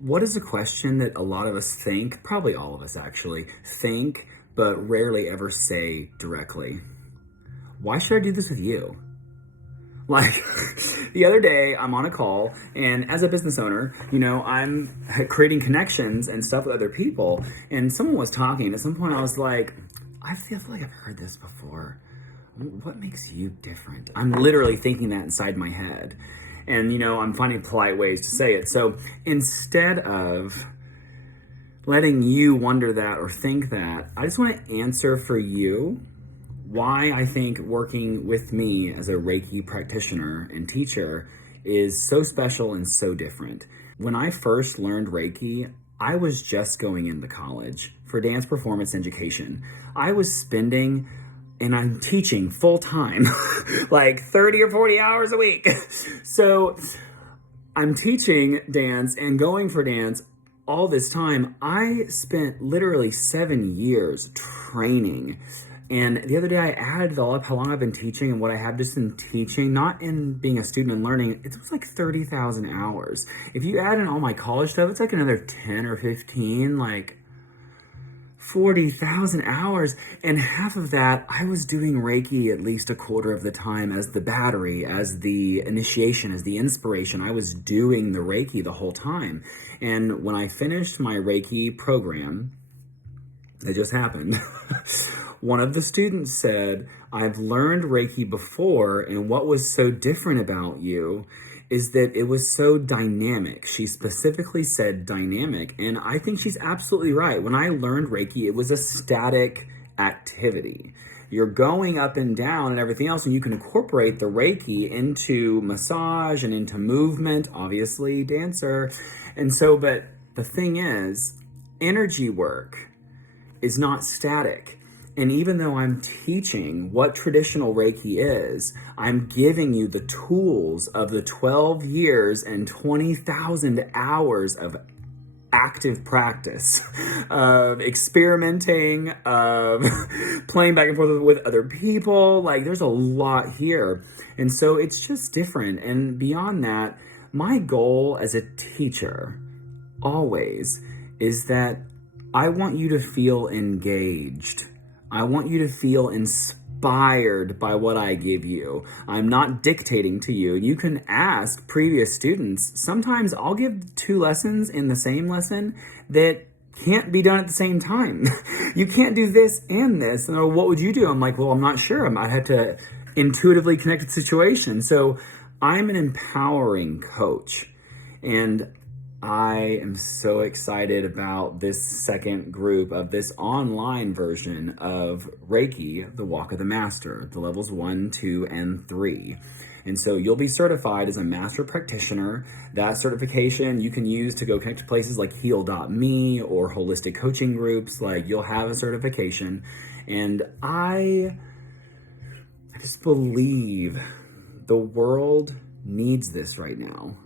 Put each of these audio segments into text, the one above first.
What is a question that a lot of us think, probably all of us actually, think, but rarely ever say directly? Why should I do this with you? Like the other day, I'm on a call, and as a business owner, I'm creating connections and stuff with other people. And someone was talking. At some point, I was like, I feel like I've heard this before. What makes you different? I'm literally thinking that inside my head. And, I'm finding polite ways to say it. So instead of letting you wonder that or think that, I just want to answer for you why I think working with me as a Reiki practitioner and teacher is so special and so different. When I first learned Reiki, I was just going into college for dance performance education. I was spending, and I'm teaching full time, like 30 or 40 hours a week. So I'm teaching dance and going for dance all this time. I spent literally 7 years training. And the other day I added all up how long I've been teaching and what I have just in teaching, not in being a student and learning. It was like 30,000 hours. If you add in all my college stuff, it's like another 10 or 15, like 40,000 hours. And half of that, I was doing Reiki at least a quarter of the time as the battery, as the initiation, as the inspiration. I was doing the Reiki the whole time. And when I finished my Reiki program, it just happened. One of the students said, I've learned Reiki before, and what was so different about you is that it was so dynamic. She specifically said dynamic, and I think she's absolutely right. When I learned Reiki, it was a static activity. You're going up and down and everything else, and you can incorporate the Reiki into massage and into movement, obviously, dancer. And so, but the thing is, energy work is not static. And even though I'm teaching what traditional Reiki is, I'm giving you the tools of the 12 years and 20,000 hours of active practice, of experimenting, of playing back and forth with other people. Like, there's a lot here. And so it's just different. And beyond that, my goal as a teacher always is that I want you to feel engaged. I want you to feel inspired by what I give you. I'm not dictating to you. You can ask previous students. Sometimes I'll give 2 lessons in the same lesson that can't be done at the same time. You can't do this and this. And what would you do? I'm like, well, I'm not sure. I might have to intuitively connect the situation. So I'm an empowering coach. And I am so excited about this second group of this online version of Reiki, the Walk of the Master, the levels 1, 2, and 3. And so you'll be certified as a master practitioner. That certification you can use to go connect to places like heal.me or holistic coaching groups. Like, you'll have a certification. And I just believe the world needs this right now.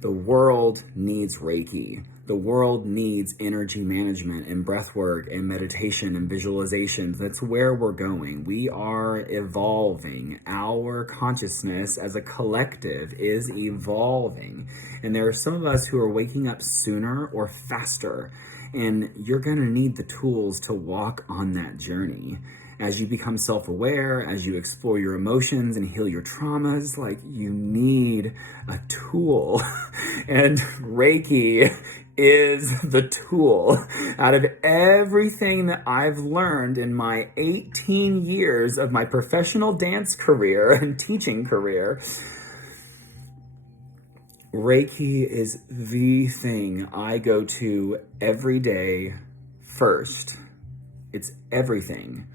The world needs Reiki. The world needs energy management and breath work and meditation and visualizations. That's where we're going. We are evolving. Our consciousness as a collective is evolving. And there are some of us who are waking up sooner or faster. And you're going to need the tools to walk on that journey. As you become self-aware, as you explore your emotions and heal your traumas, like, you need a tool. And Reiki is the tool. Out of everything that I've learned in my 18 years of my professional dance career and teaching career, Reiki is the thing I go to every day first. It's everything.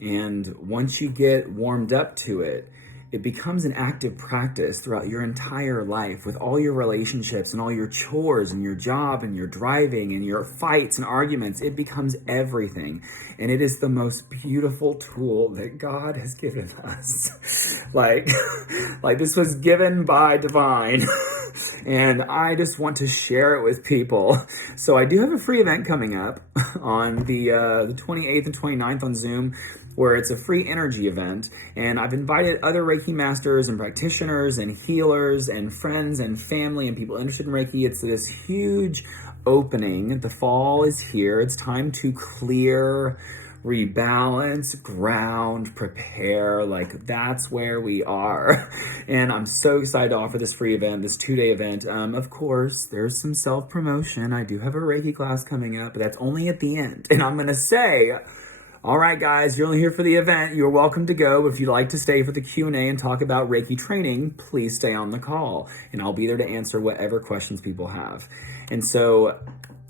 And once you get warmed up to it, it becomes an active practice throughout your entire life with all your relationships and all your chores and your job and your driving and your fights and arguments. It becomes everything. And it is the most beautiful tool that God has given us. like this was given by divine. And I just want to share it with people. So I do have a free event coming up on the 28th and 29th on Zoom. where it's a free energy event. And I've invited other Reiki masters and practitioners and healers and friends and family and people interested in Reiki. It's this huge opening. The fall is here. It's time to clear, rebalance, ground, prepare. Like, that's where we are. And I'm so excited to offer this free event, this 2-day event. Of course, there's some self-promotion. I do have a Reiki class coming up, but that's only at the end. And I'm going to say, all right, guys, you're only here for the event. You're welcome to go. But if you'd like to stay for the Q&A and talk about Reiki training, please stay on the call. And I'll be there to answer whatever questions people have. And so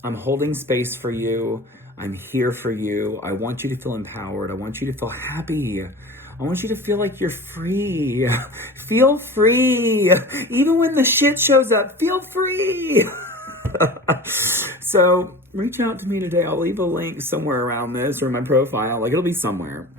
I'm holding space for you. I'm here for you. I want you to feel empowered. I want you to feel happy. I want you to feel like you're free. Feel free. Even when the shit shows up, feel free. So reach out to me today. I'll leave a link somewhere around this or my profile. Like, it'll be somewhere.